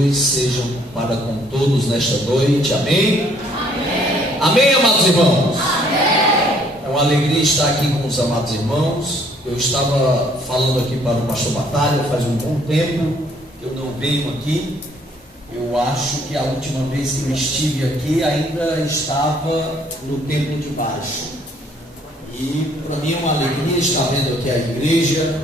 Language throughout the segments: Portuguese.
Jesus sejam para com todos nesta noite, amém? Amém, amém, amados irmãos? Amém. É uma alegria estar aqui com os amados irmãos. Eu estava falando aqui para o pastor Batalha, faz um bom tempo que eu não venho aqui. Eu acho que a última vez que eu estive aqui ainda estava no templo de baixo. E para mim é uma alegria estar vendo aqui a igreja,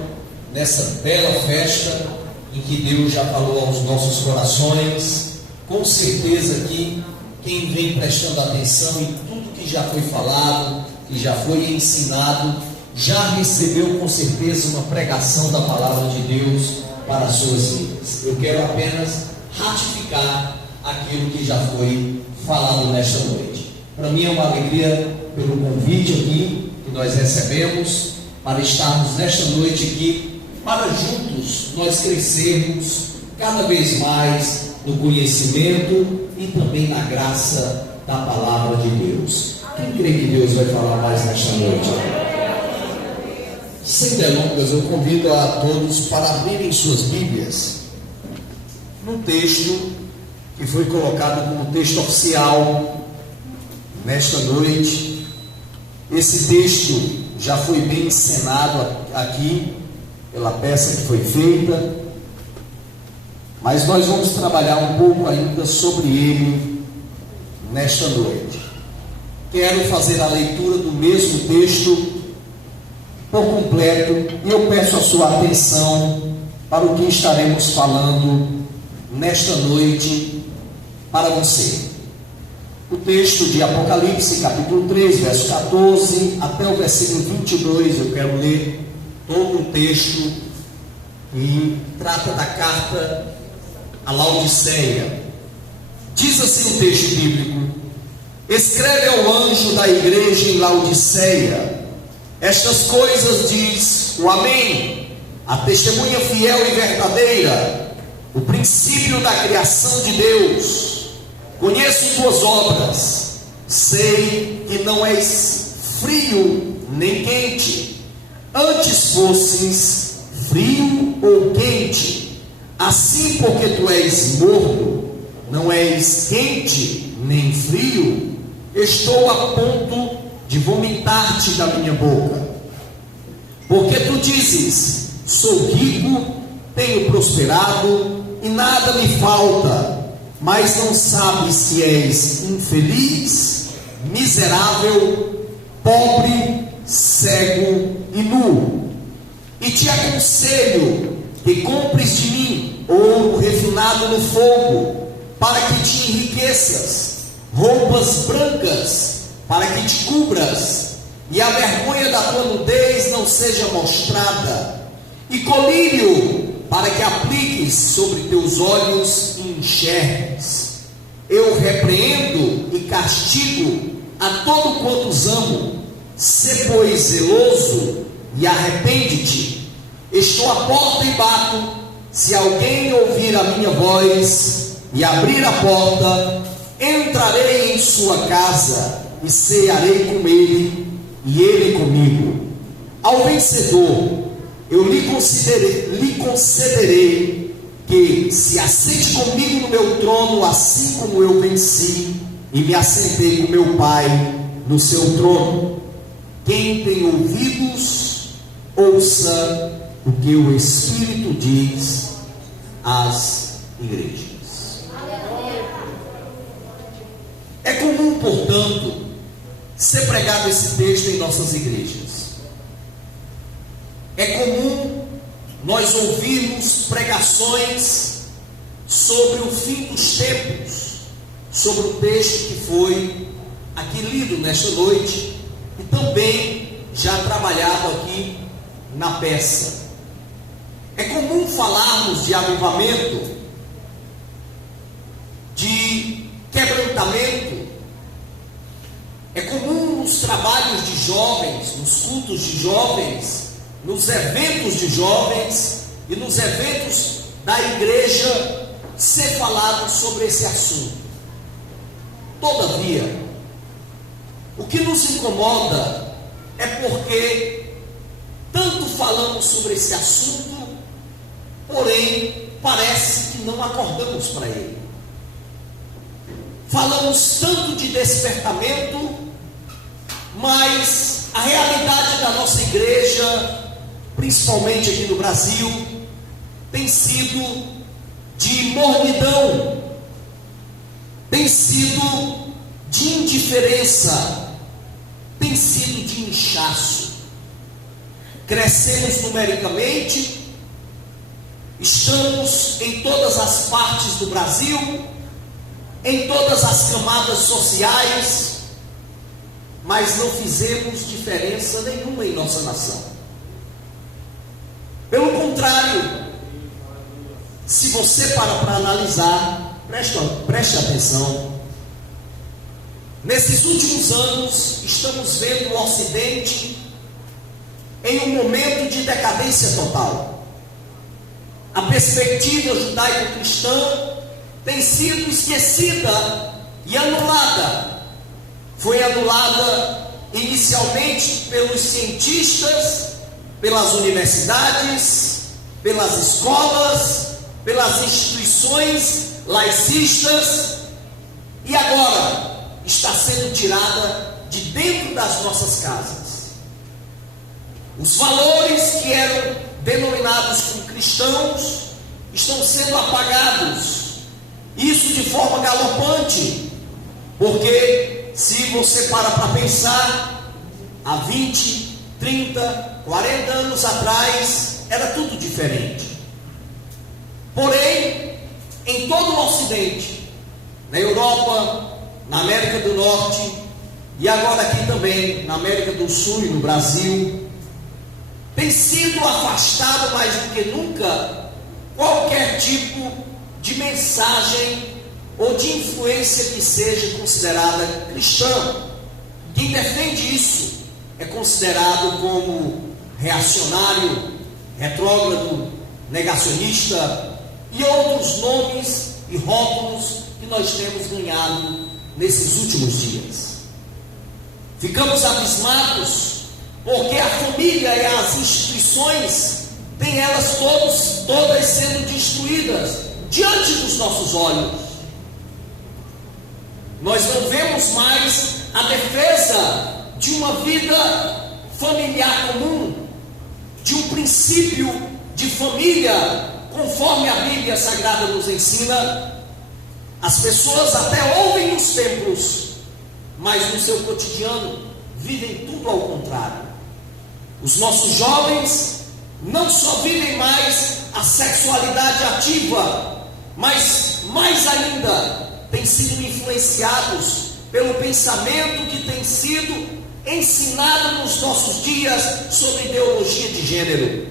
nessa bela festa em que Deus já falou aos nossos corações. Com certeza que quem vem prestando atenção em tudo que já foi falado, que já foi ensinado, já recebeu com certeza uma pregação da palavra de Deus para as suas vidas. Eu quero apenas ratificar aquilo que já foi falado nesta noite. Para mim é uma alegria pelo convite aqui que nós recebemos para estarmos nesta noite aqui, para juntos nós crescermos cada vez mais no conhecimento e também na graça da palavra de Deus. Quem crê que Deus vai falar mais nesta noite? Sem delongas, eu convido a todos para abrirem suas Bíblias num texto que foi colocado como texto oficial nesta noite. Esse texto já foi bem encenado aqui pela peça que foi feita, mas nós vamos trabalhar um pouco ainda sobre ele nesta noite. Quero fazer a leitura do mesmo texto por completo e eu peço a sua atenção para o que estaremos falando nesta noite para você. O texto de Apocalipse, capítulo 3, verso 14 até o versículo 22, eu quero ler todo o texto que trata da carta a Laodiceia. Diz assim o texto bíblico: escreve ao anjo da igreja em Laodiceia, estas coisas diz o Amém, a testemunha fiel e verdadeira, o princípio da criação de Deus. Conheço tuas obras, sei que não és frio nem quente. Antes fosses frio ou quente. Assim, porque tu és morno, não és quente nem frio, estou a ponto de vomitar-te da minha boca. Porque tu dizes: sou rico, tenho prosperado e nada me falta, mas não sabes que és infeliz, miserável, pobre, cego e nu. E te aconselho que compres de mim ouro refinado no fogo, para que te enriqueças, roupas brancas, para que te cubras, e a vergonha da tua nudez não seja mostrada, e colírio, para que apliques sobre teus olhos e enxergues. Eu repreendo e castigo a todo quantos amo. Sê, pois, zeloso e arrepende-te. Estou à porta e bato. Se alguém ouvir a minha voz e abrir a porta, entrarei em sua casa e cearei com ele e ele comigo. Ao vencedor eu lhe concederei que se assente comigo no meu trono, assim como eu venci e me assentei com meu Pai no seu trono. Quem tem ouvidos, ouça o que o Espírito diz às igrejas. É comum, portanto, ser pregado esse texto em nossas igrejas. É comum nós ouvirmos pregações sobre o fim dos tempos, sobre o texto que foi aqui lido nesta noite e também já trabalhado aqui na peça. É comum falarmos de avivamento, de quebrantamento. É comum nos trabalhos de jovens, nos cultos de jovens, nos eventos de jovens e nos eventos da igreja ser falado sobre esse assunto. Todavia, o que nos incomoda é porque tanto falamos sobre esse assunto, porém parece que não acordamos para ele. Falamos tanto de despertamento, mas a realidade da nossa igreja, principalmente aqui no Brasil, tem sido de mornidão, tem sido de indiferença, tem sido de inchaço. Crescemos numericamente, estamos em todas as partes do Brasil, em todas as camadas sociais, mas não fizemos diferença nenhuma em nossa nação. Pelo contrário, se você para analisar, preste atenção, nesses últimos anos estamos vendo o Ocidente em um momento de decadência total. A perspectiva judaico-cristã tem sido esquecida e anulada. Foi anulada inicialmente pelos cientistas, pelas universidades, pelas escolas, pelas instituições laicistas, e agora está sendo tirada de dentro das nossas casas. Os valores que eram denominados como cristãos estão sendo apagados, isso de forma galopante, porque se você para pensar, há 20, 30, 40 anos atrás era tudo diferente. Porém, em todo o Ocidente, na Europa, na América do Norte e agora aqui também na América do Sul e no Brasil, tem sido afastado mais do que nunca qualquer tipo de mensagem ou de influência que seja considerada cristã. Quem defende isso é considerado como reacionário, retrógrado, negacionista e outros nomes e rótulos que nós temos ganhado nesses últimos dias. Ficamos abismados porque a família e as instituições têm elas todas sendo destruídas diante dos nossos olhos. Nós não vemos mais a defesa de uma vida familiar comum, de um princípio de família, conforme a Bíblia Sagrada nos ensina. As pessoas até ouvem nos templos, mas no seu cotidiano vivem tudo ao contrário. Os nossos jovens não só vivem mais a sexualidade ativa, mas mais ainda têm sido influenciados pelo pensamento que tem sido ensinado nos nossos dias sobre ideologia de gênero.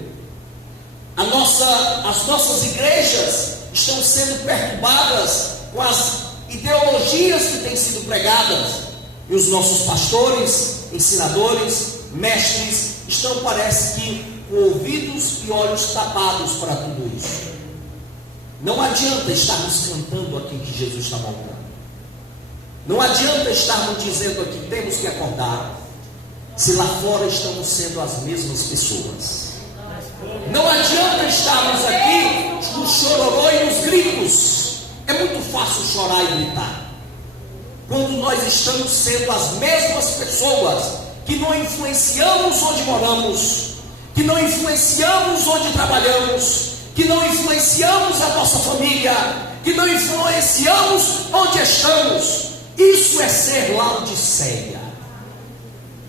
As nossas igrejas estão sendo perturbadas com as ideologias que têm sido pregadas, e os nossos pastores, ensinadores, mestres estão, parece que, com ouvidos e olhos tapados para tudo isso. Não adianta estarmos cantando aqui que Jesus está voltando. Não adianta estarmos dizendo aqui temos que acordar, se lá fora estamos sendo as mesmas pessoas. Não adianta estarmos aqui no chororô e nos gritos. É muito fácil chorar e gritar quando nós estamos sendo as mesmas pessoas que não influenciamos onde moramos, que não influenciamos onde trabalhamos, que não influenciamos a nossa família, que não influenciamos onde estamos. Isso é ser Laodiceia,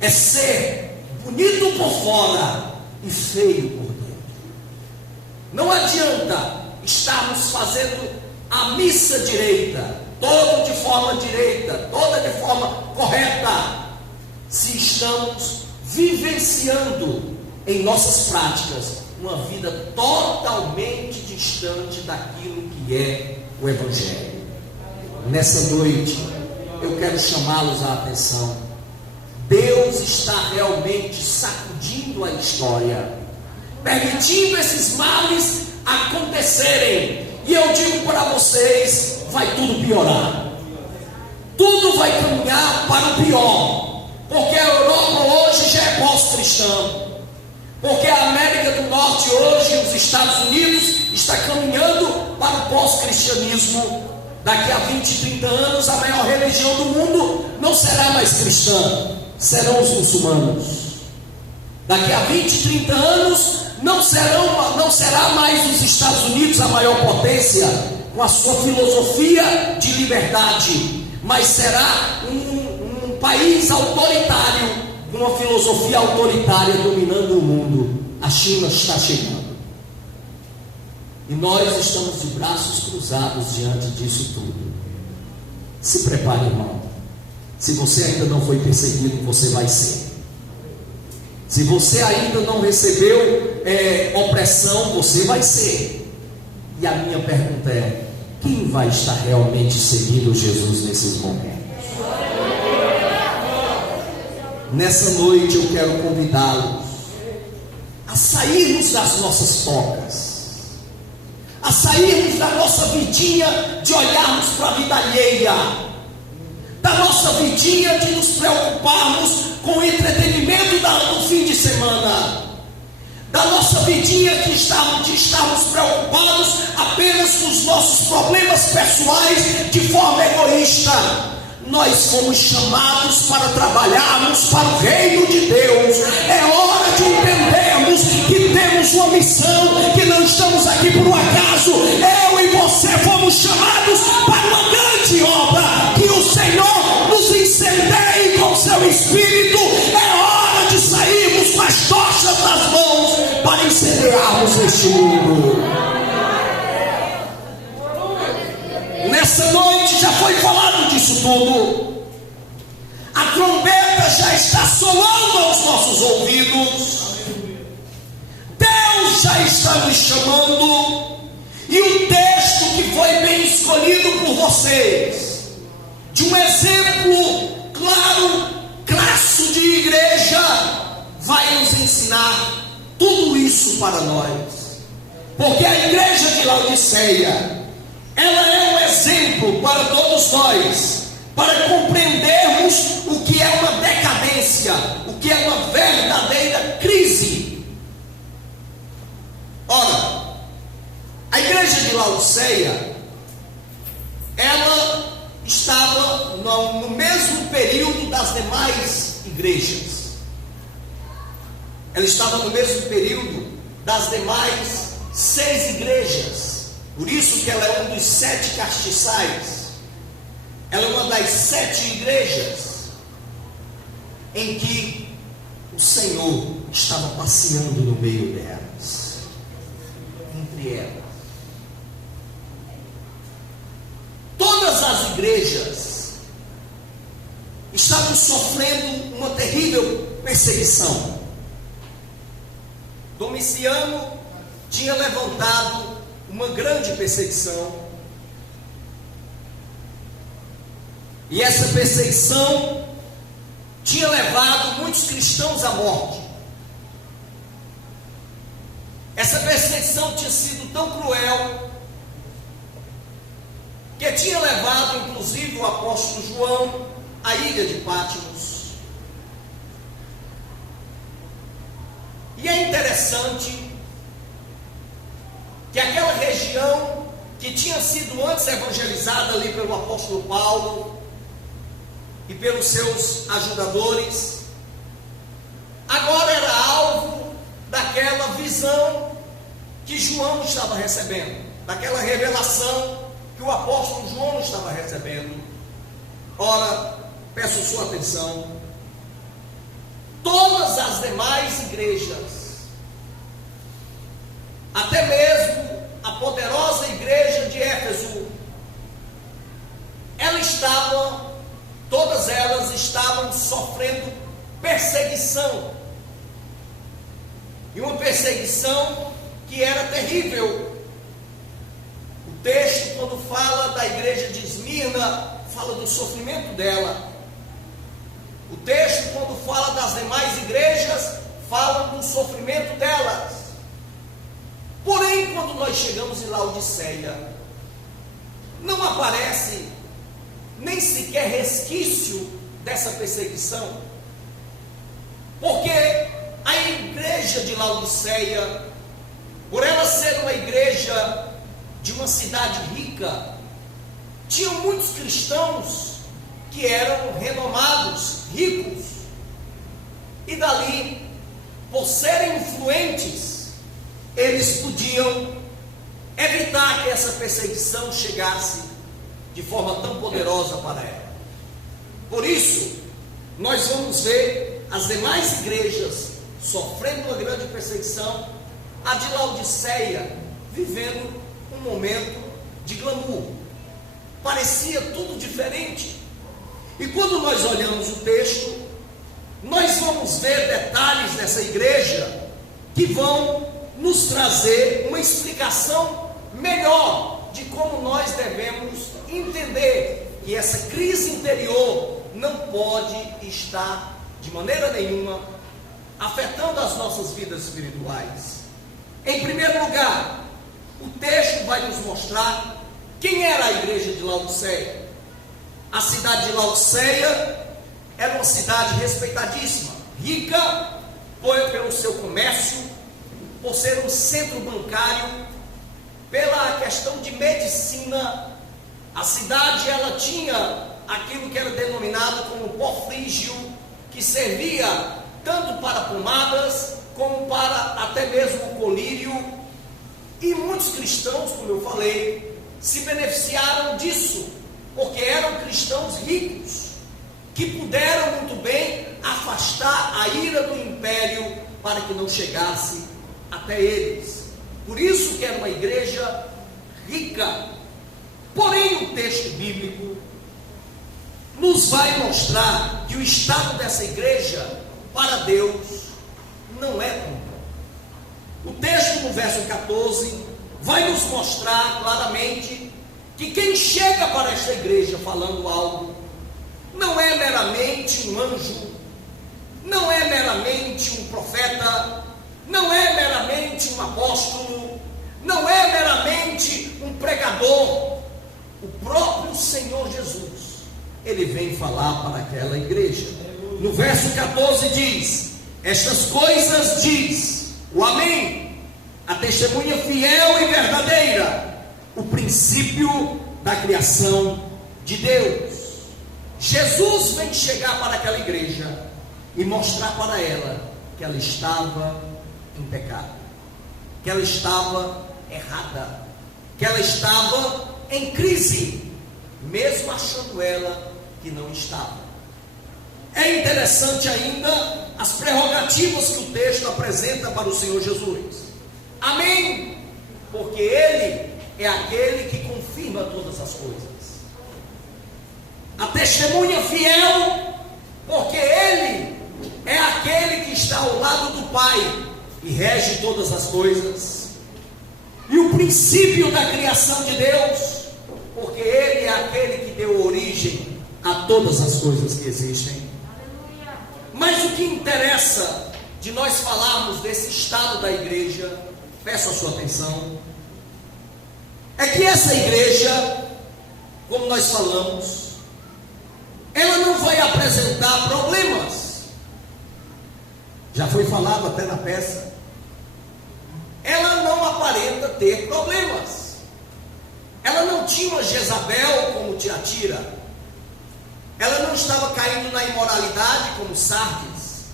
é ser bonito por fora e feio por dentro. Não adianta estarmos fazendo a missa direita, toda de forma direita, toda de forma correta, se estamos vivenciando em nossas práticas uma vida totalmente distante daquilo que é o Evangelho. Nessa noite, eu quero chamá-los à atenção. Deus está realmente sacudindo a história, permitindo esses males acontecerem. E eu digo para vocês, vai tudo piorar. Tudo vai caminhar para o pior. Porque a Europa hoje já é pós-cristã. Porque a América do Norte hoje, os Estados Unidos, está caminhando para o pós-cristianismo. Daqui a 20, 30 anos, a maior religião do mundo não será mais cristã, serão os muçulmanos. Daqui a 20, 30 anos, não será mais os Estados Unidos a maior potência, com a sua filosofia de liberdade, mas será um país autoritário, com uma filosofia autoritária dominando o mundo. A China está chegando. E nós estamos de braços cruzados diante disso tudo. Se prepare, irmão. Se você ainda não foi perseguido, você vai ser. Se você ainda não recebeu opressão, você vai ser. E a minha pergunta é: quem vai estar realmente seguindo Jesus nesses momentos? Nessa noite eu quero convidá-los a sairmos das nossas tocas, a sairmos da nossa vidinha de olharmos para a vida alheia, da nossa vidinha de nos preocuparmos com o entretenimento do fim de semana, da nossa vidinha de estarmos preocupados apenas com os nossos problemas pessoais de forma egoísta. Nós fomos chamados para trabalharmos para o reino de Deus. É hora de entendermos que temos uma missão, que não estamos aqui por um acaso. Eu e você fomos chamados para uma grande obra. Que o Senhor nos incendeie com seu Espírito. É hora de sairmos com as tochas nas mãos para incendiarmos este mundo. Nessa noite já foi falado disso tudo. A trombeta já está soando aos nossos ouvidos. Deus já está nos chamando. E o texto que foi bem escolhido por vocês, de um exemplo claro, crasso de igreja, vai nos ensinar tudo isso para nós. Porque a igreja de Laodiceia, ela é um exemplo para todos nós, para compreendermos o que é uma decadência, o que é uma verdadeira crise. Ora, a igreja de Laodiceia, ela estava no mesmo período das demais igrejas. Ela estava no mesmo período das demais 6 igrejas. Por isso que ela é um dos 7 castiçais. Ela é uma das 7 igrejas em que o Senhor estava passeando no meio delas, entre elas. Todas as igrejas estavam sofrendo uma terrível perseguição. Domiciano tinha levantado uma grande perseguição, e essa perseguição tinha levado muitos cristãos à morte. Essa perseguição tinha sido tão cruel que tinha levado inclusive o apóstolo João à ilha de Patmos. E é interessante que aquela região que tinha sido antes evangelizada ali pelo apóstolo Paulo e pelos seus ajudadores, agora era alvo daquela visão que João estava recebendo, daquela revelação que o apóstolo João estava recebendo. Ora, peço sua atenção, todas as demais igrejas, até mesmo a poderosa igreja de Éfeso, todas elas estavam sofrendo perseguição, e uma perseguição que era terrível. O texto, quando fala da igreja de Esmirna, fala do sofrimento dela. O texto, quando fala das demais igrejas, fala do sofrimento delas. Porém, quando nós chegamos em Laodiceia, não aparece nem sequer resquício dessa perseguição, porque a igreja de Laodiceia por ela ser uma igreja de uma cidade rica, tinham muitos cristãos que eram renomados, ricos, e dali, por serem influentes, eles podiam evitar que essa perseguição chegasse de forma tão poderosa para ela. Por isso, nós vamos ver as demais igrejas sofrendo uma grande perseguição, a de Laodiceia vivendo um momento de glamour. Parecia tudo diferente. E quando nós olhamos o texto, nós vamos ver detalhes nessa igreja que vão nos trazer uma explicação melhor de como nós devemos entender que essa crise interior não pode estar de maneira nenhuma afetando as nossas vidas espirituais. Em primeiro lugar, o texto vai nos mostrar quem era a igreja de Laodiceia. A cidade de Laodiceia era uma cidade respeitadíssima, rica pelo seu comércio, por ser um centro bancário, pela questão de medicina. A cidade ela tinha aquilo que era denominado como pó frígio, que servia tanto para pomadas como para até mesmo o colírio. E muitos cristãos, como eu falei, se beneficiaram disso, porque eram cristãos ricos, que puderam muito bem afastar a ira do império para que não chegasse até eles. Por isso que era uma igreja rica. Porém, o texto bíblico nos vai mostrar que o estado dessa igreja para Deus não é tão bom. O texto no verso 14 vai nos mostrar claramente que quem chega para esta igreja falando algo não é meramente um anjo, não é meramente um profeta, não é meramente um apóstolo, não é meramente um pregador. O próprio Senhor Jesus, ele vem falar para aquela igreja. No verso 14 diz: estas coisas diz o Amém, a testemunha fiel e verdadeira, o princípio da criação de Deus. Jesus vem chegar para aquela igreja e mostrar para ela que ela estava em pecado, que ela estava errada, que ela estava em crise, mesmo achando ela que não estava. É interessante ainda as prerrogativas que o texto apresenta para o Senhor Jesus. Amém, porque Ele é aquele que confirma todas as coisas. A testemunha fiel, porque Ele é aquele que está ao lado do Pai e rege todas as coisas. E o princípio da criação de Deus, porque Ele é aquele que deu origem a todas as coisas que existem. Mas o que interessa de nós falarmos desse estado da igreja, peço a sua atenção, é que essa igreja, como nós falamos, ela não vai apresentar problemas. Já foi falado até na peça. Ela não aparenta ter problemas. Ela não tinha uma Jezabel como Tiatira. Ela não estava caindo na imoralidade como Sardes.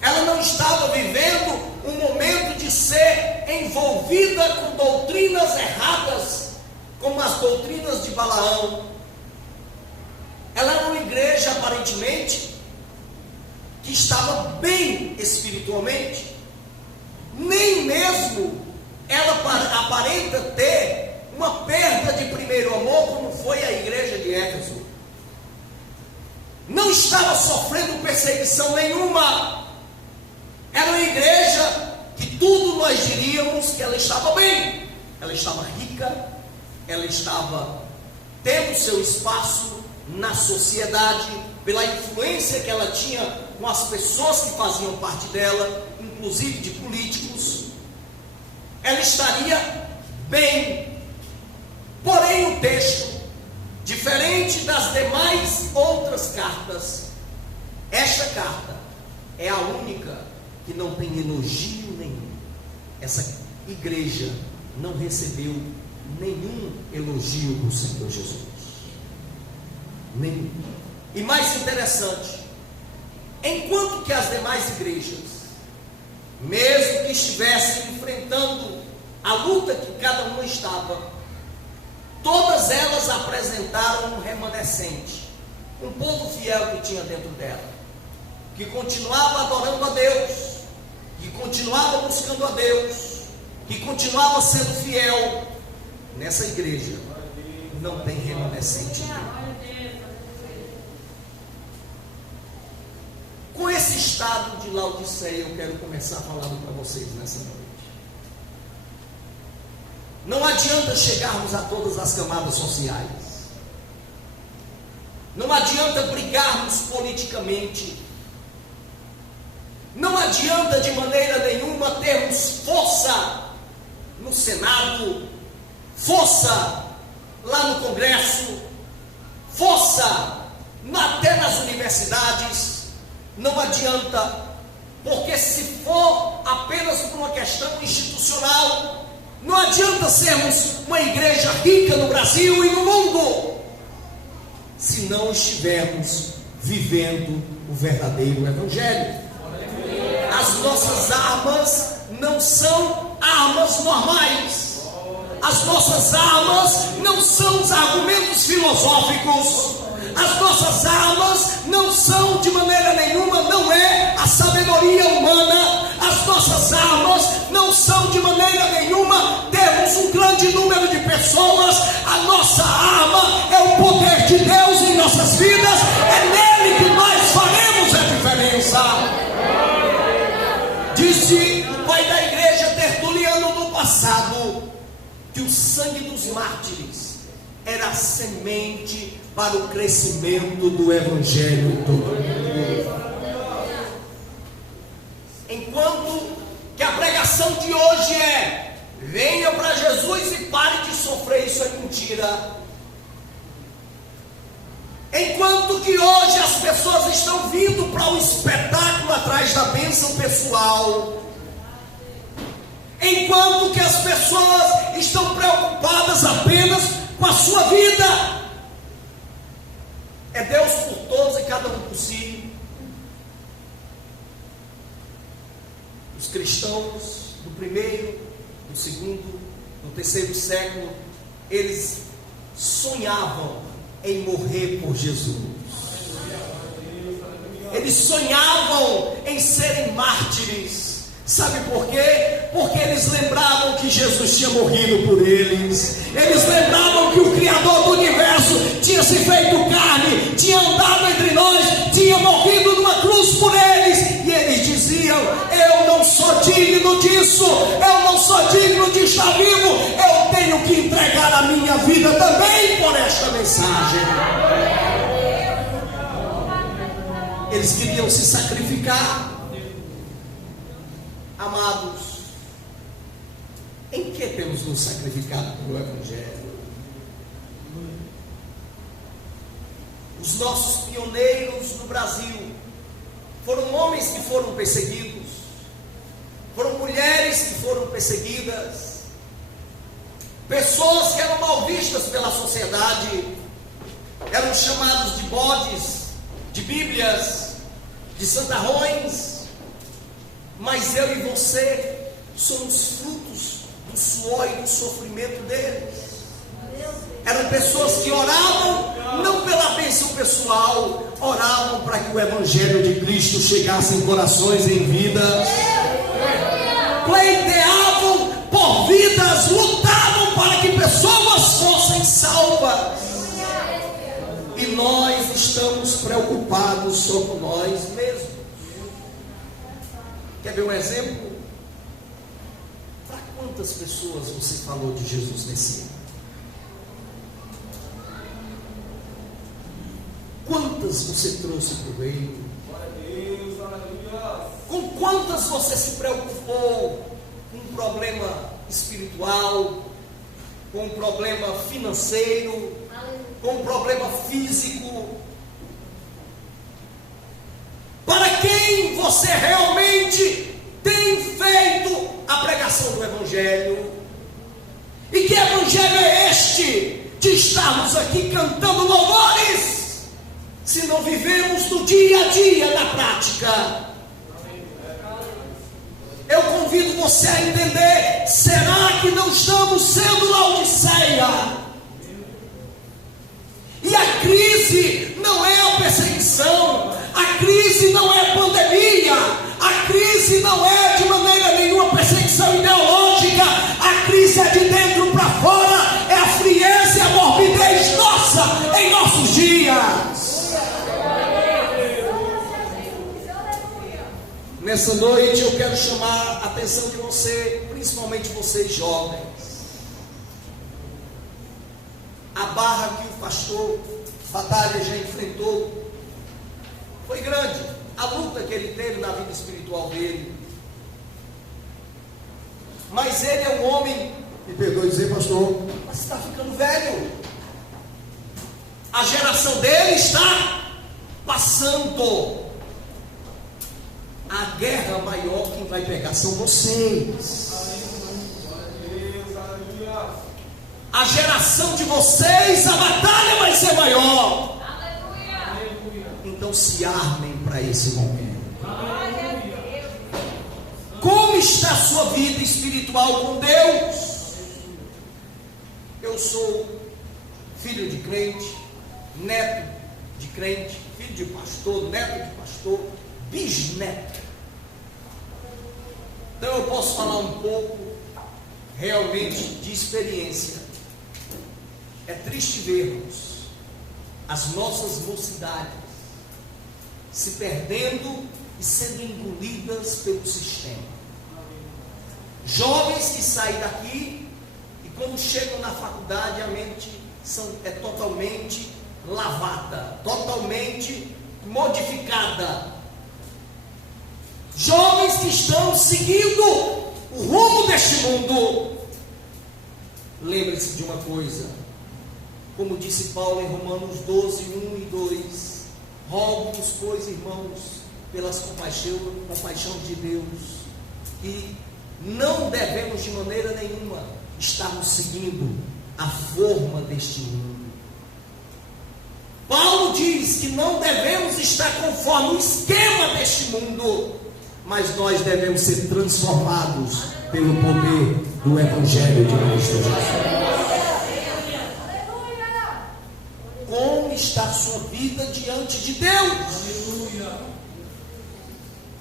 Ela não estava vivendo um momento de ser envolvida com doutrinas erradas, como as doutrinas de Balaão. Ela era uma igreja, aparentemente, que estava bem espiritualmente. Nem mesmo ela aparenta ter uma perda de primeiro amor, como foi a igreja de Éfeso. Não estava sofrendo perseguição nenhuma. Era uma igreja que tudo nós diríamos que ela estava bem. Ela estava rica, ela estava tendo seu espaço na sociedade, pela influência que ela tinha com as pessoas que faziam parte dela, inclusive de políticos. Ela estaria bem. Porém, o texto, diferente das demais outras cartas, esta carta é a única que não tem elogio nenhum. Essa igreja não recebeu nenhum elogio do Senhor Jesus. Nenhum. E mais interessante, enquanto que as demais igrejas, mesmo que estivessem enfrentando a luta que cada uma estava, todas elas apresentaram um remanescente, um povo fiel que tinha dentro dela, que continuava adorando a Deus, que continuava buscando a Deus, que continuava sendo fiel. Nessa igreja não tem remanescente. Com esse estado de Laodiceia, eu quero começar falando para vocês nessa noite. Não adianta chegarmos a todas as camadas sociais. Não adianta brigarmos politicamente. Não adianta de maneira nenhuma termos força no Senado, força lá no Congresso, força até nas universidades. Não adianta, porque se for apenas por uma questão institucional, não adianta sermos uma igreja rica no Brasil e no mundo, se não estivermos vivendo o verdadeiro Evangelho. As nossas armas não são armas normais. As nossas armas não são os argumentos filosóficos. As nossas armas não são de maneira nenhuma, não é a sabedoria humana. As nossas armas não são de maneira nenhuma termos um grande número de pessoas. A nossa arma é o poder de Deus em nossas vidas. É nele que nós faremos a diferença. Disse o pai da igreja Tertuliano no passado que o sangue dos mártires era a semente para o crescimento do Evangelho em todo o mundo. Enquanto que a pregação de hoje é: venha para Jesus e pare de sofrer, isso é mentira. Enquanto que hoje as pessoas estão vindo para o espetáculo atrás da bênção pessoal, enquanto que as pessoas estão preocupadas apenas com a sua vida, é Deus por todos e cada um por si. Os cristãos do primeiro, do segundo, do terceiro século, eles sonhavam em morrer por Jesus. Eles sonhavam em serem mártires. Sabe por quê? Porque eles lembravam que Jesus tinha morrido por eles. Eles lembravam que o Criador do universo tinha se feito carne, tinha andado entre nós, tinha morrido numa cruz por eles. E eles diziam: eu não sou digno disso, eu não sou digno de estar vivo, eu tenho que entregar a minha vida também por esta mensagem. Eles queriam se sacrificar. Amados, em que temos nos sacrificado pelo Evangelho? Os nossos pioneiros no Brasil foram homens que foram perseguidos, foram mulheres que foram perseguidas, pessoas que eram mal vistas pela sociedade, eram chamados de bodes, de bíblias, de santarrões. Mas eu e você somos frutos do suor e do sofrimento deles. Eram pessoas que oravam não pela bênção pessoal, oravam para que o Evangelho de Cristo chegasse em corações, em vidas. Pleiteavam por vidas, lutavam para que pessoas fossem salvas. E nós estamos preocupados só com nós mesmos. Quer ver um exemplo? Para quantas pessoas você falou de Jesus nesse ano? Quantas você trouxe para o reino? Com quantas você se preocupou com um problema espiritual, com um problema financeiro, com um problema físico? Para quem você realmente tem feito a a pregação do Evangelho. E que Evangelho é este de estarmos aqui cantando louvores, se não vivemos no dia a dia, na prática? Eu convido você a entender: será que não estamos sendo Laodiceia? E a crise não é a perseguição, a crise não é a pandemia, a crise não é de maneira nenhuma perseguição ideológica, a crise é de dentro para fora, é a frieza e a morbidez nossa em nossos dias. Nessa noite eu quero chamar a atenção de você, principalmente vocês jovens. A barra que o pastor Batalha já enfrentou foi grande. A luta que ele teve na vida espiritual dele. Mas ele é um homem, me perdoe dizer, pastor, mas está ficando velho. A geração dele está passando. A guerra maior quem vai pegar são vocês. A geração de vocês, a batalha vai ser maior. Então se armem para esse momento. Como está a sua vida espiritual com Deus? Eu sou filho de crente, neto de crente, filho de pastor, neto de pastor, bisneto. Então eu posso falar um pouco realmente de experiência. É triste vermos as nossas mocidades se perdendo e sendo engolidas pelo sistema. Jovens que saem daqui e quando chegam na faculdade a mente é totalmente lavada, totalmente modificada. Jovens que estão seguindo o rumo deste mundo. Lembre-se de uma coisa, como disse Paulo em Romanos 12, 1 e 2: rogo-vos, pois, irmãos, pelas compaixão de Deus, que não devemos de maneira nenhuma estarmos seguindo a forma deste mundo. Paulo diz que não devemos estar conforme o esquema deste mundo, mas nós devemos ser transformados pelo poder do Evangelho de Cristo Jesus. Como está a sua vida diante de Deus?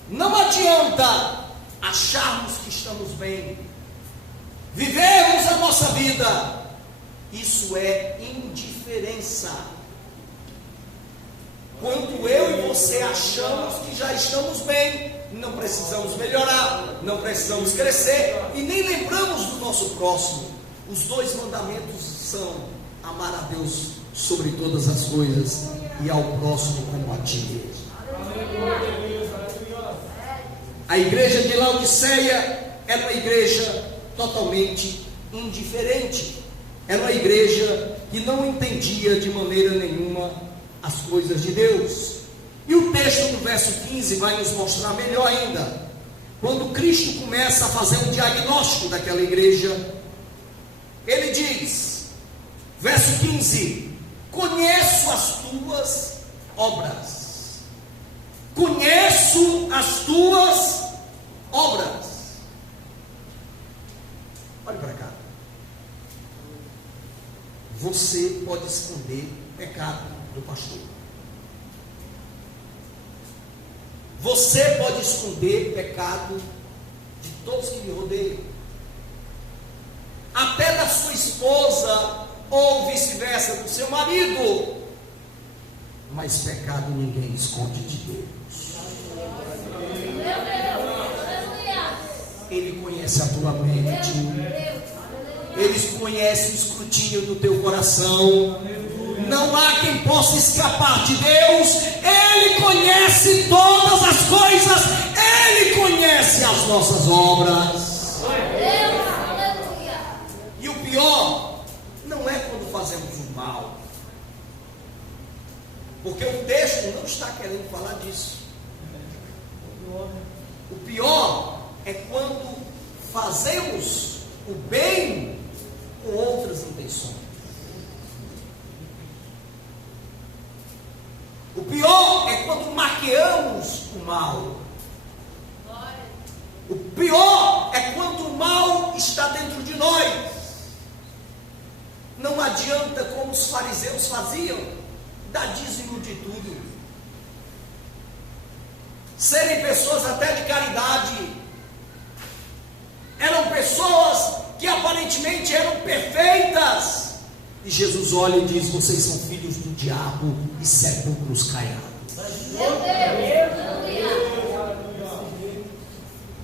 Não adianta acharmos que estamos bem, vivermos a nossa vida. Isso é indiferença. Quando eu e você achamos que já estamos bem, não precisamos melhorar, não precisamos crescer e nem lembramos do nosso próximo. Os 2 mandamentos são amar a Deus sobre todas as coisas e ao próximo como a ti mesmo. A igreja de Laodiceia era uma igreja totalmente indiferente. Era uma igreja que não entendia de maneira nenhuma as coisas de Deus. E o texto no verso 15 vai nos mostrar melhor ainda. Quando Cristo começa a fazer um diagnóstico daquela igreja, ele diz, verso 15: conheço as tuas obras. Conheço as tuas obras. Olhe para cá. Você pode esconder pecado do pastor. Você pode esconder pecado de todos que lhe rodeiam. Até da sua esposa, ou vice-versa, do seu marido. Mas pecado ninguém esconde de Deus. Ele conhece a tua mente. Ele conhece o escrutínio do teu coração. Não há quem possa escapar de Deus. Ele conhece todas as coisas. Ele conhece as nossas obras. E o pior não é quando fazemos o mal, porque o texto não está querendo falar disso. O pior é quando fazemos o bem com outras intenções. O pior é quando maquiamos o mal. O pior é quando o mal está dentro de nós. Não adianta, como os fariseus faziam, dar dízimo de tudo, serem pessoas até de caridade, eram pessoas que aparentemente eram perfeitas, e Jesus olha e diz: vocês são filhos do diabo e sepulcros caiados.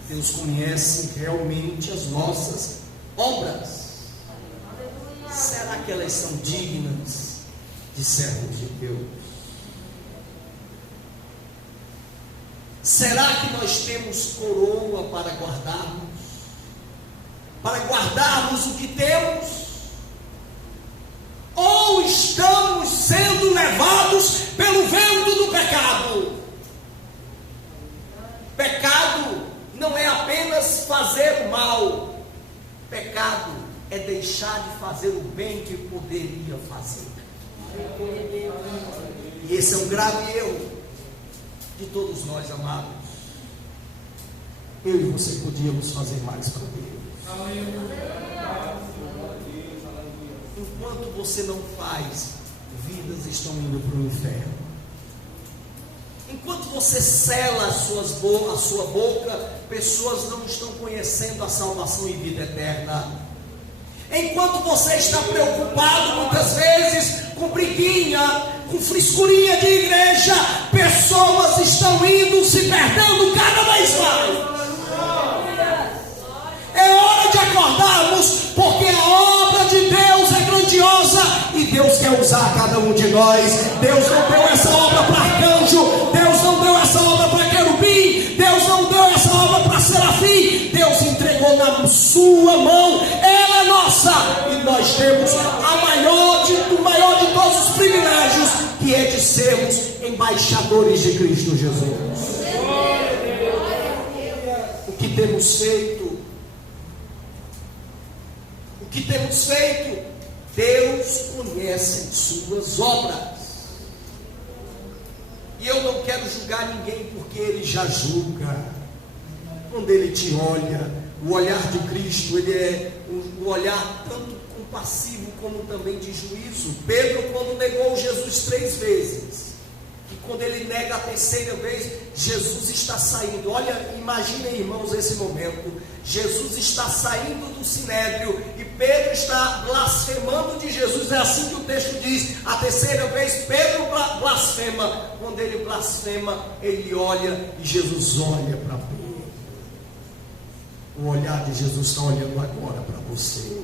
Deus conhece realmente as nossas obras. Será que elas são dignas de servos de Deus? Será que nós temos coroa para guardarmos? Para guardarmos o que temos? Ou estamos sendo levados pelo vento do pecado? Pecado não é apenas fazer o mal. Pecado é deixar de fazer o bem que poderia fazer. E esse é um grave erro de todos nós, amados. Eu e você podíamos fazer mais para Deus. Enquanto você não faz, vidas estão indo para o inferno. Enquanto você cela a sua boca, pessoas não estão conhecendo a salvação e vida eterna. Enquanto você está preocupado muitas vezes com briguinha, com frescurinha de igreja, pessoas estão indo se perdendo cada vez mais. É hora de acordarmos, porque a obra de Deus é grandiosa e Deus quer usar cada um de nós. Deus não deu essa obra para arcanjo, Deus não deu essa obra para querubim, Deus não deu essa obra para serafim. Deus entregou na sua mão, ela é nossa, e nós temos o maior de todos os privilégios, que é de sermos embaixadores de Cristo Jesus. O que temos feito? O que temos feito? Deus conhece suas obras. E eu não quero julgar ninguém, porque Ele já julga. Quando Ele te olha, o olhar de Cristo, ele é um olhar tanto compassivo como também de juízo. Pedro, quando negou Jesus 3 vezes, e quando ele nega a terceira vez, Jesus está saindo. Olha, imaginem, irmãos, esse momento. Jesus está saindo do sinédrio e Pedro está blasfemando de Jesus. É assim que o texto diz. A terceira vez Pedro blasfema. Quando ele blasfema, ele olha e Jesus olha para Pedro. O olhar de Jesus está olhando agora para você.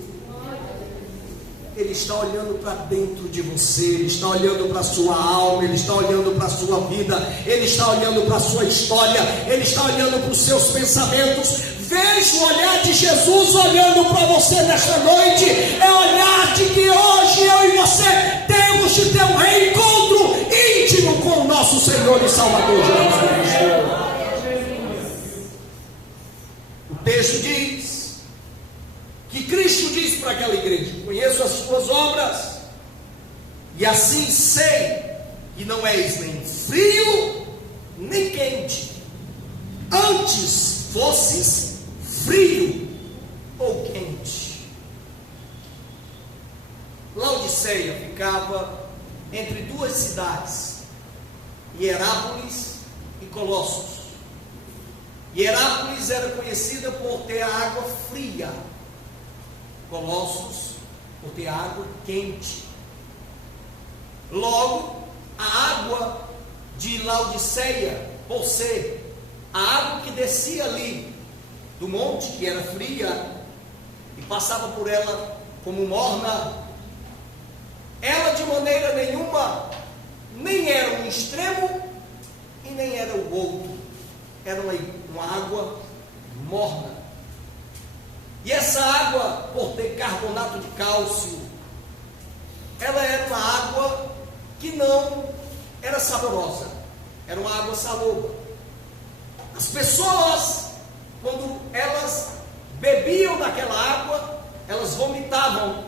Ele está olhando para dentro de você, Ele está olhando para a sua alma, Ele está olhando para a sua vida, Ele está olhando para a sua história, Ele está olhando para os seus pensamentos. Veja o olhar de Jesus olhando para você nesta noite. É o olhar de que hoje eu e você temos de ter um reencontro íntimo com o nosso Senhor e Salvador Jesus Cristo. O texto diz que Cristo diz para aquela igreja: conheço as tuas obras, e assim sei que não és nem frio nem quente. Antes fosses frio ou quente. Laodiceia ficava entre 2 cidades, Hierápolis e Colossos. Hierápolis era conhecida por ter a água fria, Colossos por ter água quente. Logo, a água de Laodiceia, por ser a água que descia ali do monte, que era fria, e passava por ela como morna, ela de maneira nenhuma nem era um extremo e nem era o outro. Era uma água morna. E essa água, por ter carbonato de cálcio, ela era uma água que não era saborosa, era uma água saloba. As pessoas, quando elas bebiam daquela água, elas vomitavam,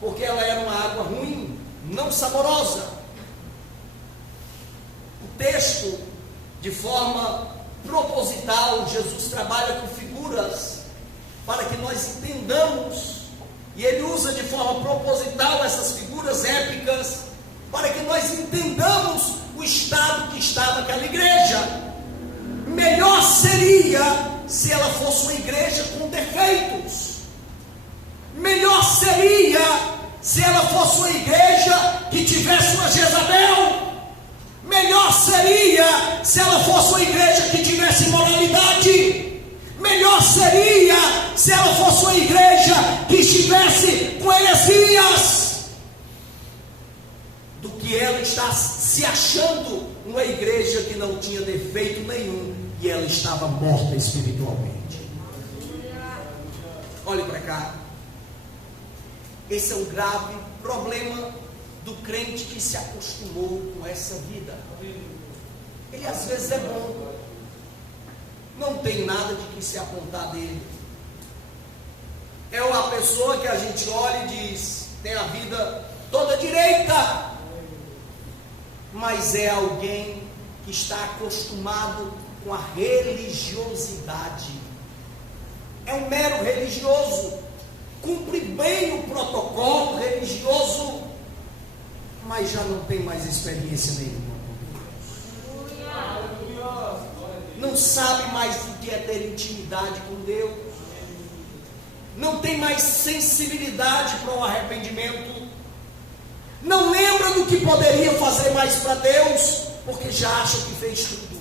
porque ela era uma água ruim, não saborosa. O texto, de forma proposital, Jesus trabalha com figuras para que nós entendamos, e ele usa de forma proposital essas figuras épicas para que nós entendamos o estado que estava aquela igreja. Melhor seria se ela fosse uma igreja com defeitos. Melhor seria se ela fosse uma igreja que tivesse uma Jezabel. Melhor seria se ela fosse uma igreja que tivesse imoralidade. Melhor seria se ela fosse uma igreja que estivesse com heresias, do que ela está se achando uma igreja que não tinha defeito nenhum e ela estava morta espiritualmente. Olhe para cá. Esse é um grave problema do crente que se acostumou com essa vida. Ele às vezes é bom, não tem nada de que se apontar dele. É uma pessoa que a gente olha e diz, tem a vida toda direita, mas é alguém que está acostumado com a religiosidade. É um mero religioso, cumpre bem o protocolo religioso, mas já não tem mais experiência nenhuma com Deus. Não sabe mais o que é ter intimidade com Deus. Não tem mais sensibilidade para o arrependimento. Não lembra do que poderia fazer mais para Deus, porque já acha que fez tudo.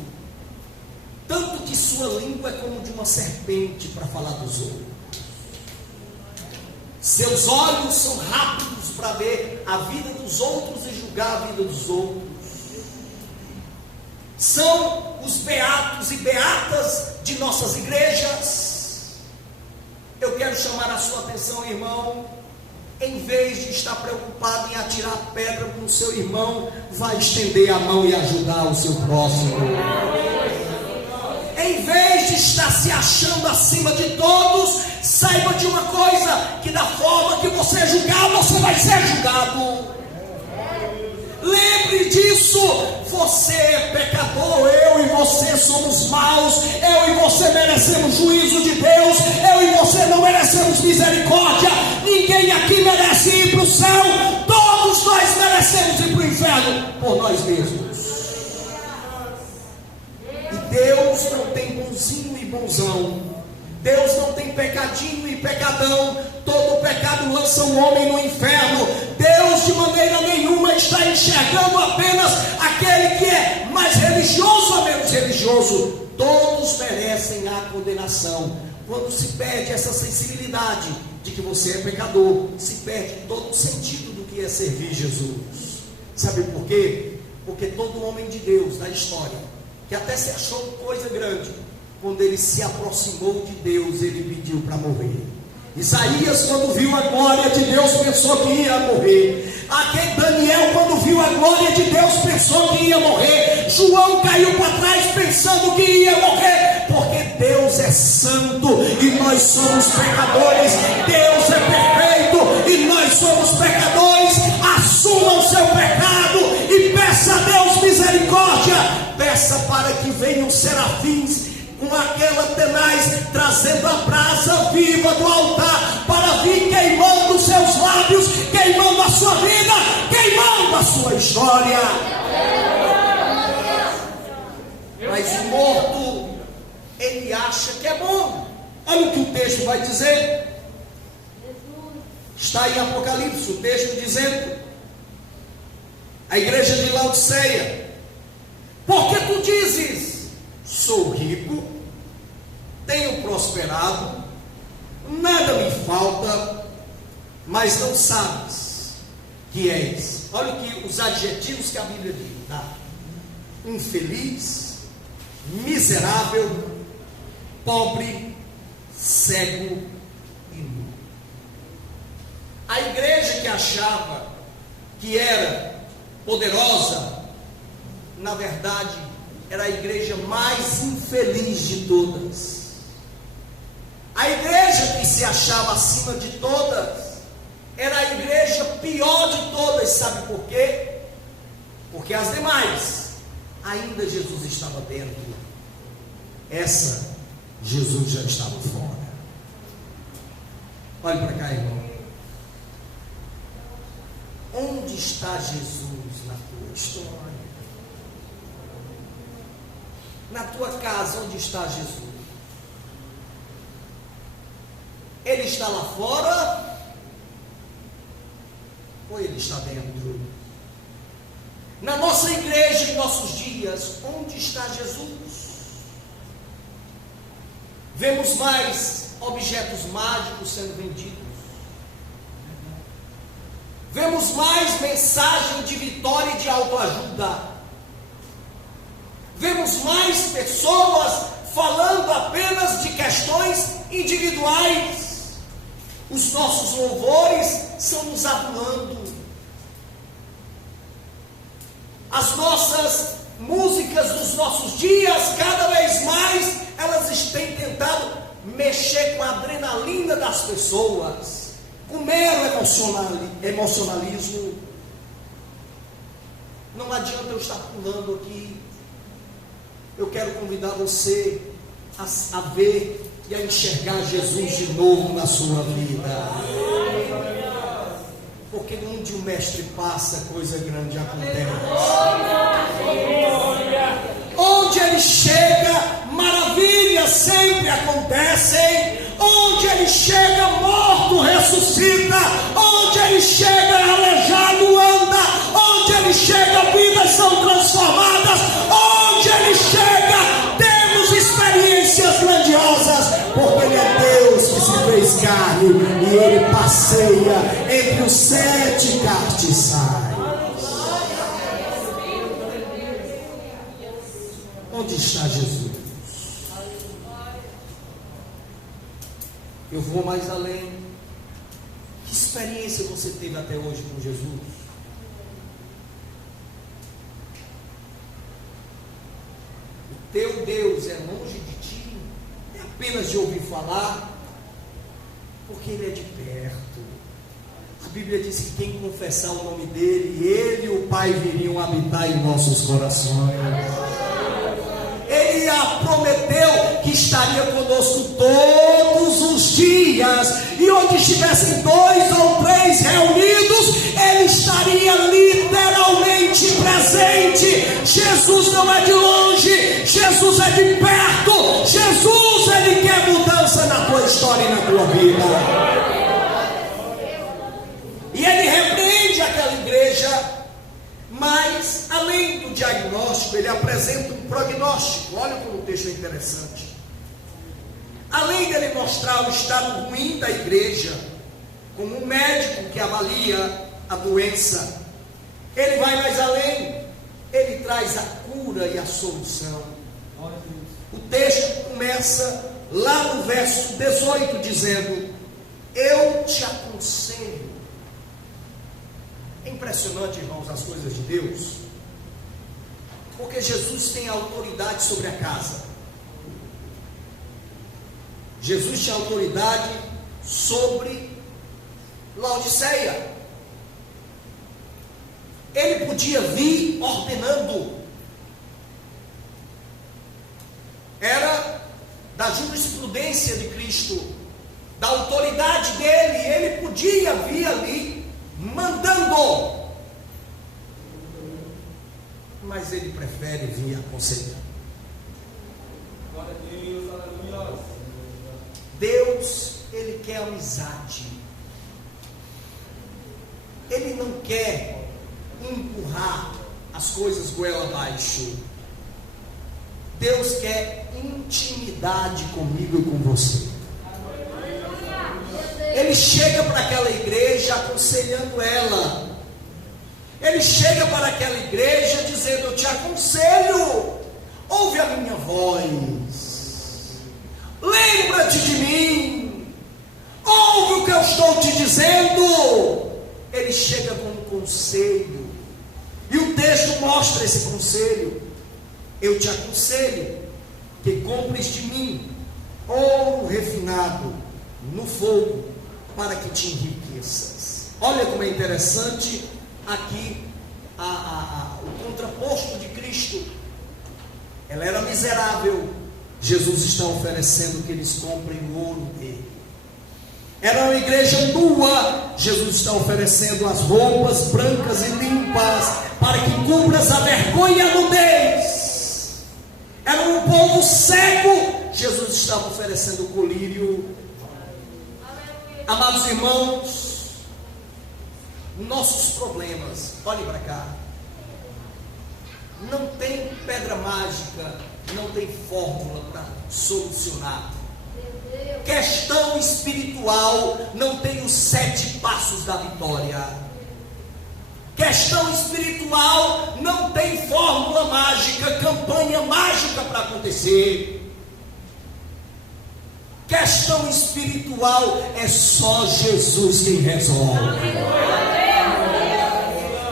Tanto que sua língua é como de uma serpente para falar dos outros. Seus olhos são rápidos para ver a vida dos outros e julgar a vida dos outros. São os beatos e beatas de nossas igrejas. Eu quero chamar a sua atenção, irmão. Em vez de estar preocupado em atirar pedra para o seu irmão, vai estender a mão e ajudar o seu próximo. Em vez de estar se achando acima de todos, saiba de uma coisa, que da forma que você é julgado, você vai ser julgado. Lembre disso, você é pecador, eu e você somos maus, eu e você merecemos juízo de Deus, eu e você não merecemos misericórdia, ninguém aqui merece ir para o céu, todos nós merecemos ir para o inferno por nós mesmos. E Deus não tem bonzinho e bonzão, Deus não tem pecadinho e pecadão. Todo pecado lança o homem no inferno. Deus de maneira nenhuma está enxergando apenas aquele que é mais religioso ou menos religioso. Todos merecem a condenação. Quando se perde essa sensibilidade de que você é pecador, se perde todo o sentido do que é servir Jesus. Sabe por quê? Porque todo homem de Deus na história, que até se achou coisa grande, quando ele se aproximou de Deus, ele pediu para morrer. Isaías, quando viu a glória de Deus, pensou que ia morrer. Aquele Daniel, quando viu a glória de Deus, pensou que ia morrer. João caiu para trás pensando que ia morrer, porque Deus é santo e nós somos pecadores. Deus é perfeito e nós somos pecadores. Assuma o seu pecado e peça a Deus misericórdia. Peça para que venham serafins com aquela tenaz, trazendo a brasa viva do altar, para vir queimando os seus lábios, queimando a sua vida, queimando a sua história. Mas o morto, ele acha que é bom. Olha o que o texto vai dizer. Está em Apocalipse, o texto dizendo, a igreja de Laodiceia: porque tu dizes, sou rico, tenho prosperado, nada me falta, mas não sabes que és. Olha os adjetivos que a Bíblia dá: infeliz, miserável, pobre, cego e nu. A igreja que achava que era poderosa, na verdade, era a igreja mais infeliz de todas. A A igreja que se achava acima de todas era a igreja pior de todas. Sabe por quê? Porque as demais, ainda Jesus estava dentro. Essa, Jesus já estava fora. Olhe para cá, irmão. Onde está Jesus na tua história? Na tua casa, onde está Jesus? Ele está lá fora? Ou ele está dentro? Na nossa igreja, em nossos dias, onde está Jesus? Vemos mais objetos mágicos sendo vendidos. Vemos mais mensagem de vitória e de autoajuda. Vemos mais pessoas falando apenas de questões individuais. Os nossos louvores são nos adulando. As nossas músicas dos nossos dias, cada vez mais, elas têm tentado mexer com a adrenalina das pessoas, com mero emocionalismo. Não adianta eu estar pulando aqui. Eu quero convidar você a ver e a enxergar Jesus de novo na sua vida. Porque onde o mestre passa, coisa grande acontece. Onde ele chega, maravilhas sempre acontecem. Onde ele chega, morto ressuscita. Onde ele chega, aleijado anda. Onde ele chega, vidas são transformadas. Onde ele chega, temos experiências grandiosas. Porque ele é Deus que se fez carne e ele passeia entre os 7 castiçais. Onde está Jesus? Eu vou mais além. Que experiência você teve até hoje com Jesus? O teu Deus é longe de ti? É apenas de ouvir falar? Porque Ele é de perto. A Bíblia diz que quem confessar o nome dEle, Ele e o Pai viriam habitar em nossos corações. Ele prometeu que estaria conosco todos os dias, e onde estivessem 2 ou 3 reunidos, Ele estaria literalmente presente. Jesus não é de longe, Jesus é de perto. Jesus, Ele quer mudança na tua história e na tua vida. E Ele repreende aquela igreja. Mas, além do diagnóstico, ele apresenta um prognóstico. Olha como o texto é interessante. Além dele mostrar o estado ruim da igreja, como um médico que avalia a doença, ele vai mais além. Ele traz a cura e a solução. O texto começa lá no verso 18, dizendo: eu te aconselho. É impressionante, irmãos, as coisas de Deus, porque Jesus tem autoridade sobre a casa. Jesus tinha autoridade sobre Laodiceia. Ele podia vir ordenando. Era da jurisprudência de Cristo, da autoridade dele. Ele podia vir ali mandando, mas ele prefere vir aconselhando. Deus, ele quer amizade. Ele não quer empurrar as coisas goela abaixo. Deus quer intimidade comigo e com você. Ele chega para aquela igreja aconselhando ela. Ele chega para aquela igreja dizendo: eu te aconselho, ouve a minha voz, lembra-te de mim, ouve o que eu estou te dizendo. Ele chega com um conselho, e o texto mostra esse conselho. Eu te aconselho que compres de mim ouro refinado no fogo, para que te enriqueças. Olha como é interessante aqui o contraposto de Cristo. Ela era miserável, Jesus está oferecendo que eles comprem o ouro dele. Era uma igreja nua, Jesus está oferecendo as roupas brancas e limpas, para que cubras a vergonha e a nudez. Era um povo cego, Jesus estava oferecendo o colírio. Amados irmãos, nossos problemas, olhem para cá, não tem pedra mágica, não tem fórmula para solucionar. Questão espiritual não tem os 7 passos da vitória. Questão espiritual não tem fórmula mágica, campanha mágica para acontecer. Questão espiritual é só Jesus quem resolve.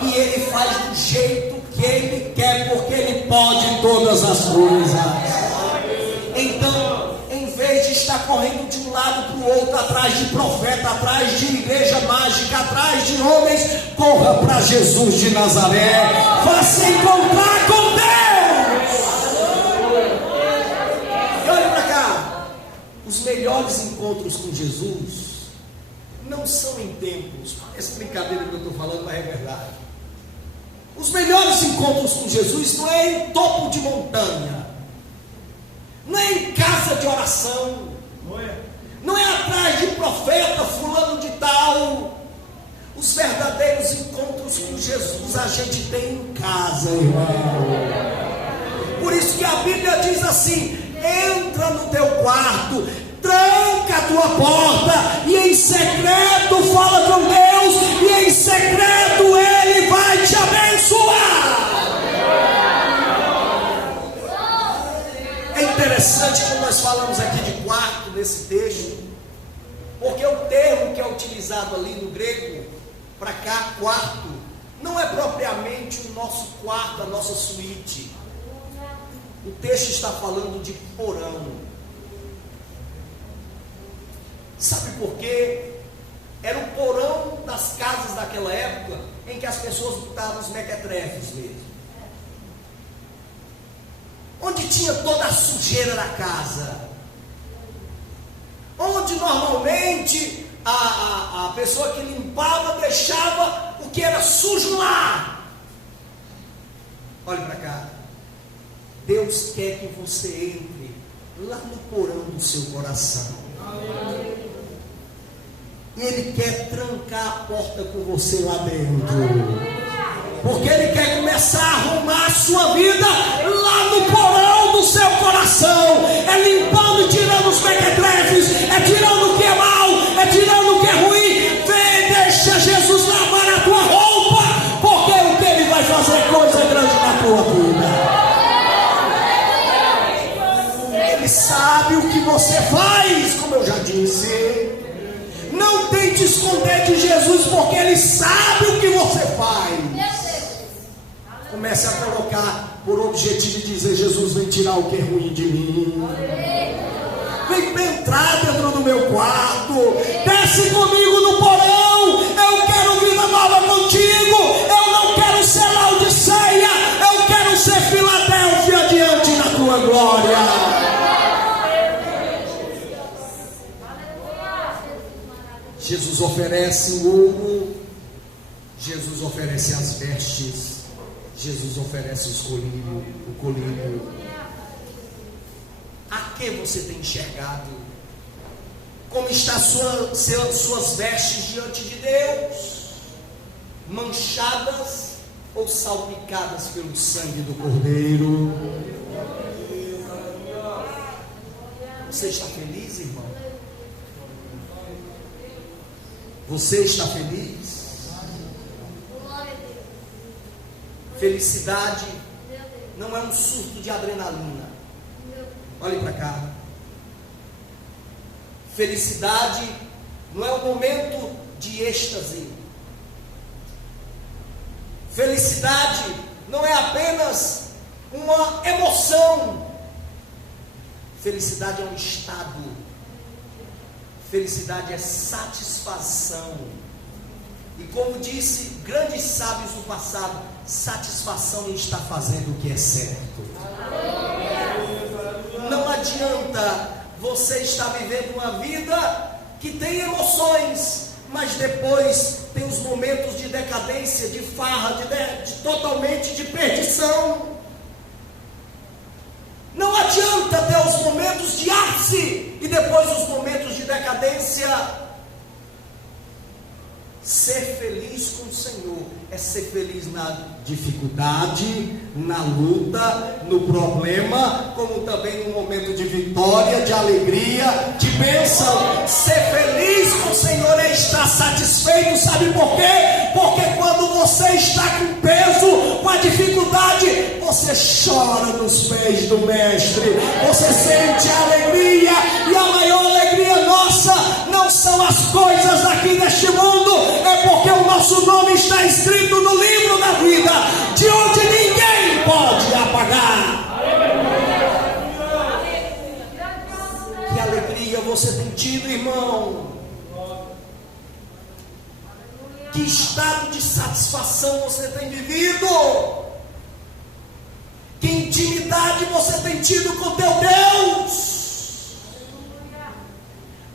E Ele faz do jeito que Ele quer, porque Ele pode todas as coisas. Então, em vez de estar correndo de um lado para o outro, atrás de profeta, atrás de igreja mágica, atrás de homens, corra para Jesus de Nazaré, vá se encontrar com Deus. E olha para cá, os melhores encontros com Jesus não são em templos. Essa brincadeira que eu estou falando não é verdade. Os melhores encontros com Jesus não é em topo de montanha, não é em casa de oração, não é atrás de profeta fulano de tal. Os verdadeiros encontros com Jesus a gente tem em casa, irmão. Por isso que a Bíblia diz assim: entra no teu quarto, tranca a tua porta e em secreto fala com Deus, e em secreto Ele vai te abençoar. É interessante que nós falamos aqui de quarto nesse texto, porque o termo que é utilizado ali no grego, para cá, quarto, não é propriamente o nosso quarto, a nossa suíte. O texto está falando de porão. Sabe por quê? Era o porão das casas daquela época, em que as pessoas botavam os mequetrefes mesmo, onde tinha toda a sujeira da casa, onde normalmente a pessoa que limpava deixava o que era sujo lá. Olhe para cá, Deus quer que você entre lá no porão do seu coração. E Ele quer trancar a porta com você lá dentro, porque Ele quer começar a arrumar a sua vida lá no porão do seu coração. É limpando e tirando os mequetrefes, é tirando o que é mal, é tirando o que é ruim. Vem, deixa Jesus lavar a tua roupa, porque o que Ele vai fazer coisa grande na tua vida. Ele sabe o que você faz, como eu já disse. Não tente esconder de Jesus, porque Ele sabe o que você faz. Comece a colocar por objetivo de dizer: Jesus, vem tirar o que é ruim de mim. Vem entrar dentro do meu quarto. Desce comigo no porão. Eu quero vida nova contigo. Eu não quero ser Laodiceia. Eu quero ser Filadélfia diante da tua glória. Jesus oferece o ouro, Jesus oferece as vestes, Jesus oferece o colírio. A que você tem enxergado? Como estão suas vestes diante de Deus? Manchadas ou salpicadas pelo sangue do Cordeiro? Você está feliz, irmão? Você está feliz? Felicidade não é um surto de adrenalina. Olhe para cá. Felicidade não é um momento de êxtase. Felicidade não é apenas uma emoção. Felicidade é um estado. Felicidade é satisfação. E como disse grandes sábios do passado, satisfação em estar fazendo o que é certo. Não adianta você estar vivendo uma vida que tem emoções, mas depois tem os momentos de decadência, de farra, totalmente de perdição. Não adianta ter os momentos de ápice e depois os momentos de decadência. Ser feliz com o Senhor é ser feliz na dificuldade, na luta, no problema, como também no momento de vitória, de alegria, de bênção. Ser feliz com o Senhor é estar satisfeito, sabe por quê? Porque quando você está com peso, com a dificuldade, você chora nos pés do Mestre, você sente a alegria, e a maior alegria nossa não são as coisas aqui deste mundo, é porque o nosso nome está escrito no livro da vida, de onde ninguém pode apagar. Que alegria você tem tido, irmão? Que estado de satisfação você tem vivido? Que intimidade você tem tido com teu Deus?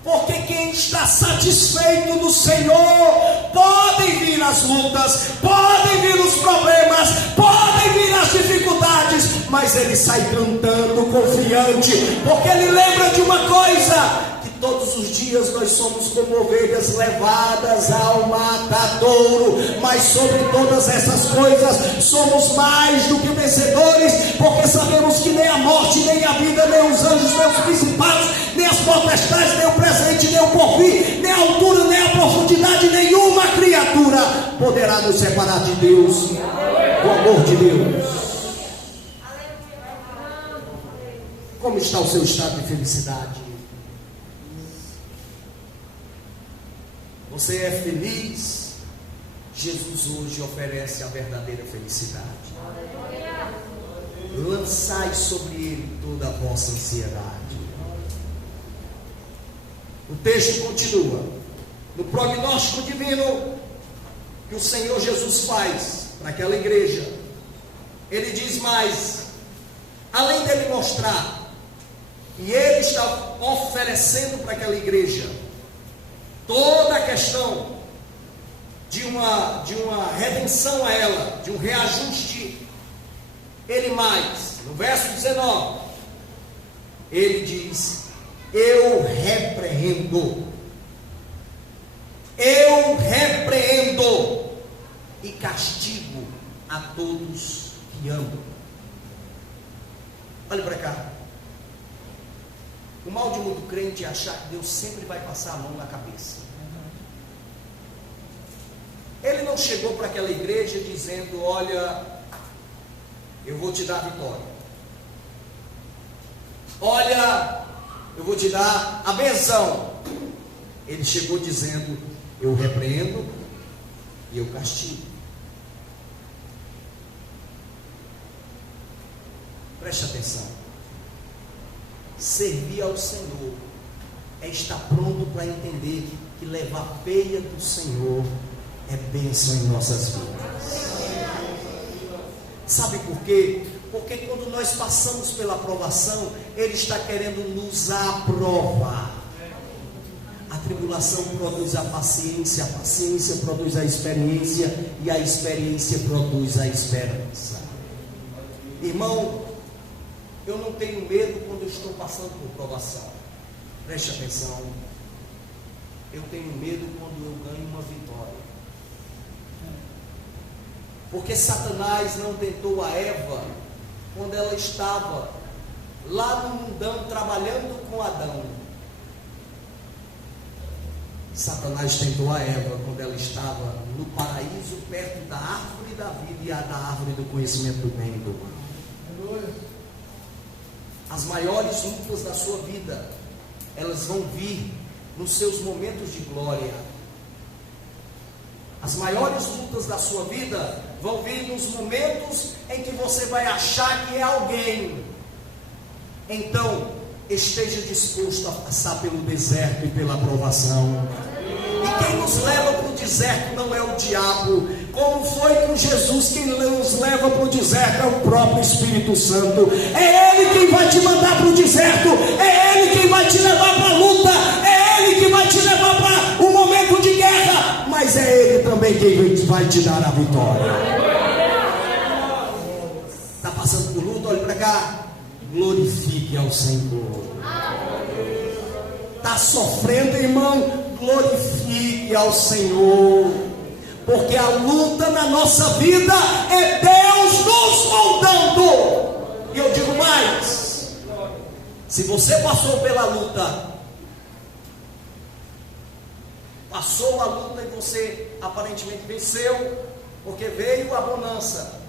Porque quem está satisfeito no Senhor, podem vir as lutas, podem vir os problemas, podem vir as dificuldades, mas ele sai cantando, confiante, porque ele lembra de uma coisa: que todos os dias nós somos como ovelhas levadas ao matadouro, mas sobre todas essas coisas somos mais do que vencedores, porque sabemos que nem a morte, nem a vida, nem os anjos, nem os principados, nem as potestades, nem o presente, nem o porvir, nem a altura, nem a profundidade, nenhuma criatura poderá nos separar de Deus, do amor de Deus. Como está o seu estado de felicidade? Você é feliz? Jesus hoje oferece a verdadeira felicidade. Lançai sobre ele toda a vossa ansiedade. O texto continua. No prognóstico divino que o Senhor Jesus faz para aquela igreja, ele diz mais: além dele mostrar que ele está oferecendo para aquela igreja toda a questão de uma redenção a ela, de um reajuste, ele mais, no verso 19, ele diz: eu repreendo e castigo a todos que amam. Olha para cá. O mal de muito crente é achar que Deus sempre vai passar a mão na cabeça. Ele não chegou para aquela igreja dizendo: olha, eu vou te dar a vitória, olha, eu vou te dar a benção. Ele chegou dizendo: eu repreendo e eu castigo. Preste atenção. Servir ao Senhor é estar pronto para entender que levar a peia do Senhor é bênção em nossas vidas. Sabe por quê? Porque quando nós passamos pela provação, Ele está querendo nos aprovar. A tribulação produz a paciência produz a experiência, e a experiência produz a esperança. Irmão, eu não tenho medo quando eu estou passando por provação. Preste atenção. Eu tenho medo quando eu ganho uma vitória. Porque Satanás não tentou a Eva quando ela estava lá no mundão trabalhando com Adão. Satanás tentou a Eva quando ela estava no paraíso, perto da árvore da vida e da árvore do conhecimento do bem e do mal. As maiores lutas da sua vida, elas vão vir nos seus momentos de glória. As maiores lutas da sua vida vão vir nos momentos em que você vai achar que é alguém. Então, esteja disposto a passar pelo deserto e pela provação. E quem nos leva para o deserto não é o diabo, como foi com Jesus. Quem nos leva para o deserto é o próprio Espírito Santo. É Ele quem vai te mandar para o deserto, é Ele quem vai te levar para a luta, é Ele que vai te levar para um momento de guerra, mas é Ele também quem vai te dar a vitória. Está passando por luta? Olhe para cá, glorifique ao Senhor. Está sofrendo, irmão? Glorifique ao Senhor, porque a luta na nossa vida é Deus nos moldando. E eu digo mais: se você passou pela luta, passou a luta e você aparentemente venceu, porque veio a bonança,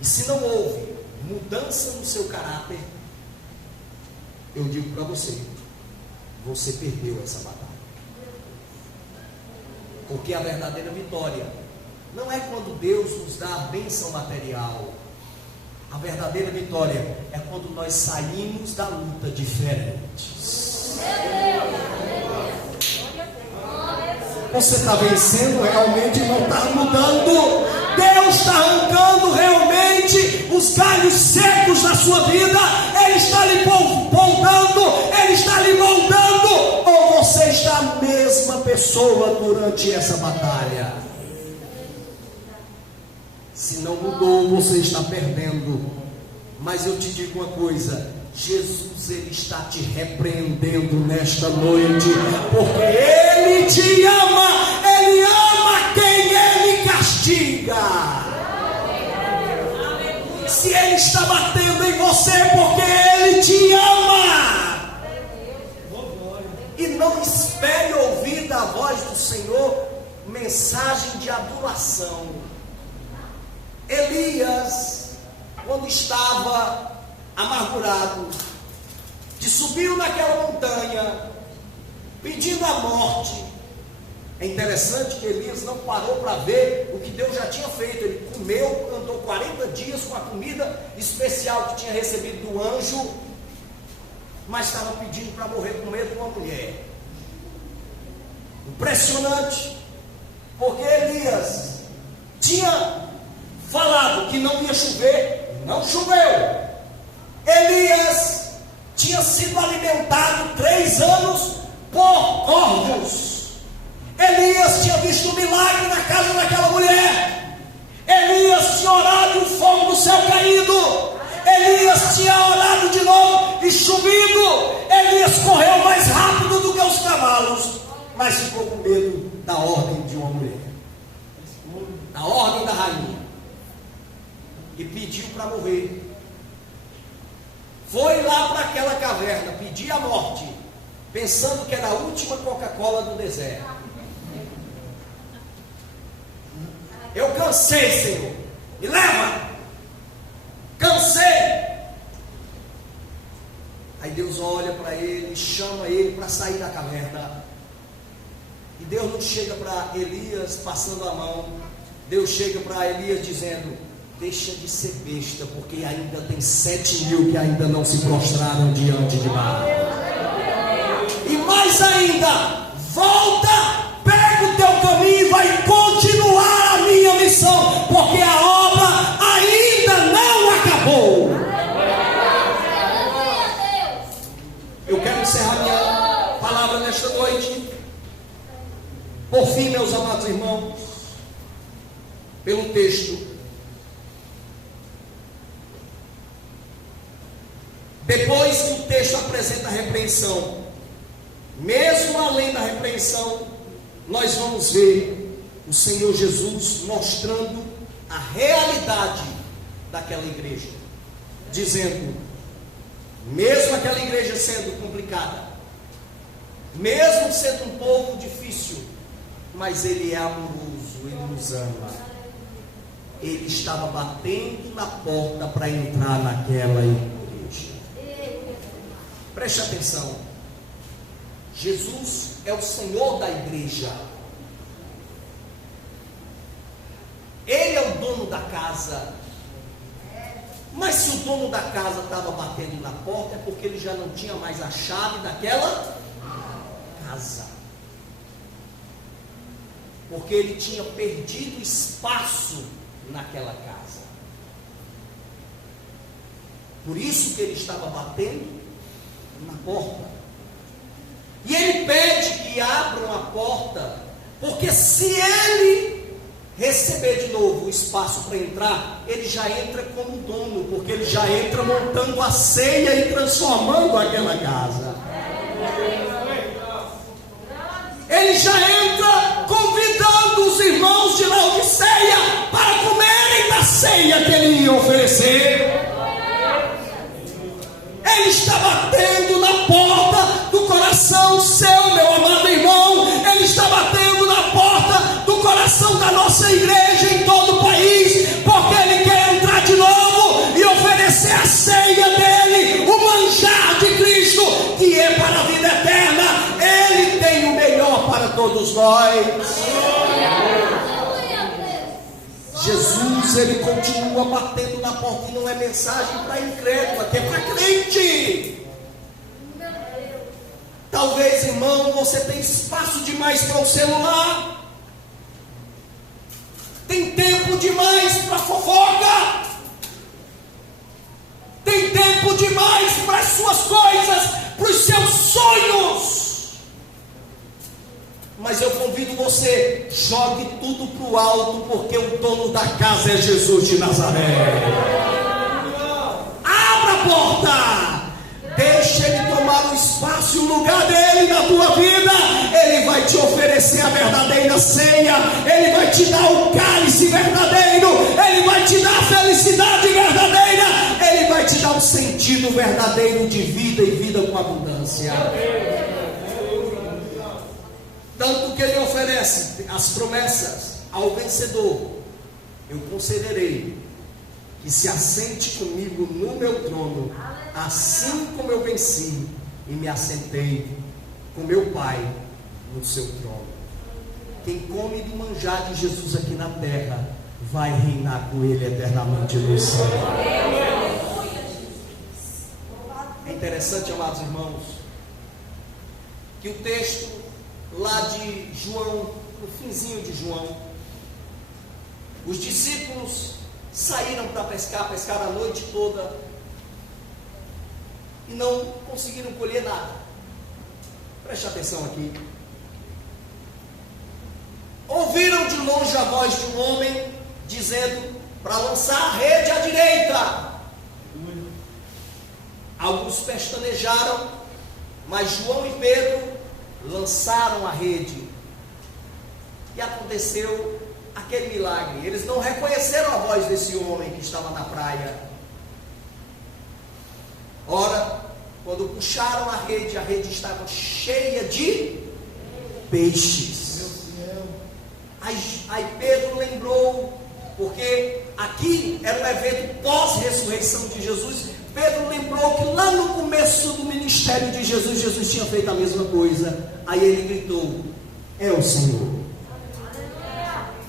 e se não houve mudança no seu caráter, eu digo para você, você perdeu essa batalha. Porque a verdadeira vitória não é quando Deus nos dá a bênção material. A verdadeira vitória é quando nós saímos da luta diferentes. Você está vencendo realmente, não está mudando. Deus está arrancando realmente os galhos secos da sua vida. Ele está lhe poldando, Ele está lhe moldando. Ou você está a mesma pessoa durante essa batalha? Se não mudou, você está perdendo. Mas eu te digo uma coisa: Jesus, Ele está te repreendendo nesta noite, porque Ele te ama. Ele ama quem Ele castiga. Se Ele está batendo em você, porque Ele te ama. E não espere ouvir da voz do Senhor mensagem de adulação. Elias, quando estava amargurado, que subiu naquela montanha pedindo a morte, é interessante que Elias não parou para ver o que Deus já tinha feito. Ele comeu, andou 40 dias com a comida especial que tinha recebido do anjo, mas estava pedindo para morrer com medo de uma mulher. Impressionante, porque Elias tinha falado que não ia chover, não choveu. Elias tinha sido alimentado 3 anos por corvos. Elias tinha visto um milagre na casa daquela mulher. Elias tinha orado e o fogo do céu caído. Elias tinha orado de novo e chovido. Elias correu mais rápido do que os cavalos, mas ficou com medo da ordem de uma mulher, da ordem da rainha, e pediu para morrer. Foi lá para aquela caverna pedir a morte, pensando que era a última Coca-Cola do deserto. Eu cansei, Senhor, me leva, cansei. Aí Deus olha para ele, chama ele para sair da caverna. E Deus não chega para Elias passando a mão. Deus chega para Elias dizendo: deixa de ser besta, porque ainda tem 7.000 que ainda não se prostraram diante de Baal. E mais ainda, volta, pega o teu caminho e vai continuar a minha missão, porque a obra ainda não acabou. Eu quero encerrar minha palavra nesta noite. Por fim, meus amados irmãos, pelo texto. Depois que o texto apresenta a repreensão, mesmo além da repreensão, nós vamos ver o Senhor Jesus mostrando a realidade daquela igreja, dizendo, mesmo aquela igreja sendo complicada, mesmo sendo um povo difícil, mas Ele é amoroso, Ele nos ama. Ele estava batendo na porta para entrar naquela igreja. Preste atenção, Jesus é o Senhor da igreja. Ele é o dono da casa. Mas se o dono da casa estava batendo na porta, é porque ele já não tinha mais a chave daquela casa. Porque ele tinha perdido espaço naquela casa. Por isso que ele estava batendo na porta. E ele pede que abram a porta, porque se ele receber de novo o espaço para entrar, ele já entra como dono, porque ele já entra montando a ceia e transformando aquela casa. Ele já entra convidando os irmãos de Laodiceia para comerem da ceia que ele ia oferecer. Ele está batendo na porta do coração seu, meu amado irmão. Ele está batendo na porta do coração da nossa igreja em todo o país, porque ele quer entrar de novo e oferecer a ceia dele, o manjar de Cristo, que é para a vida eterna. Ele tem o melhor para todos nós. Jesus, ele continua batendo na porta, e não é mensagem para incrédulo, aqui é para crente. Talvez, irmão, você tem espaço demais para o celular, tem tempo demais para fofoca, tem tempo demais para as suas coisas, para os seus sonhos. Mas eu convido você, jogue tudo para o alto, porque o dono da casa é Jesus de Nazaré. Abra a porta, deixe ele tomar o espaço e o lugar dele na tua vida. Ele vai te oferecer a verdadeira ceia, ele vai te dar o cálice verdadeiro, ele vai te dar a felicidade verdadeira, ele vai te dar um sentido verdadeiro de vida e vida com abundância. Tanto que ele oferece as promessas ao vencedor: eu concederei que se assente comigo no meu trono, assim como eu venci e me assentei com meu Pai no seu trono. Quem come do manjar de Jesus aqui na terra vai reinar com ele eternamente no céu. É interessante, amados irmãos, que o texto lá de João, no finzinho de João, os discípulos saíram para pescar, pescaram a noite toda e não conseguiram colher nada. Preste atenção aqui. Ouviram de longe a voz de um homem dizendo para lançar a rede à direita. Alguns pestanejaram, mas João e Pedro lançaram a rede, e aconteceu aquele milagre. Eles não reconheceram a voz desse homem que estava na praia. Ora, quando puxaram a rede estava cheia de peixes. Aí Pedro lembrou, porque aqui era um evento pós-ressurreição de Jesus. Pedro lembrou que lá no começo do ministério de Jesus, Jesus tinha feito a mesma coisa. Aí ele gritou: é o Senhor.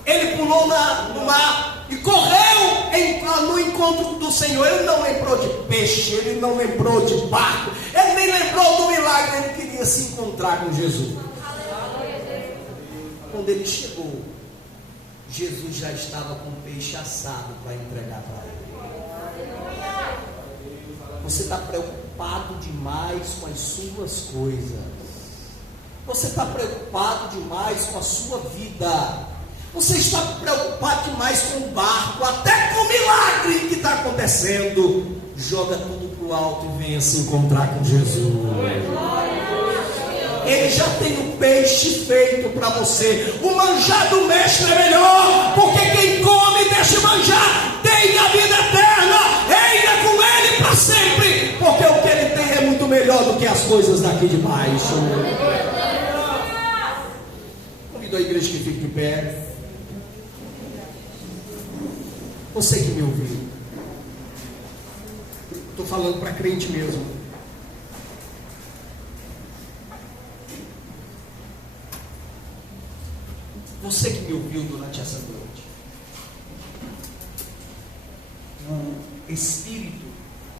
Ele pulou no mar e correu no encontro do Senhor. Ele não lembrou de peixe, ele não lembrou de barco, ele nem lembrou do milagre. Ele queria se encontrar com Jesus. Quando ele chegou, Jesus já estava com peixe assado para entregar para ele. Você está preocupado demais com as suas coisas. Você está preocupado demais com a sua vida. Você está preocupado demais com o barco, até com o milagre que está acontecendo. Joga tudo para o alto e venha se encontrar com Jesus. Ele já tem o peixe feito para você. O manjar do mestre é melhor, porque quem come deste manjar tem a vida eterna, reina com ele para sempre, porque o que ele tem é muito melhor do que as coisas daqui de baixo. Convido a igreja que fique de pé. Você que me ouviu, estou falando para crente mesmo. Você que me ouviu durante essa noite, espírito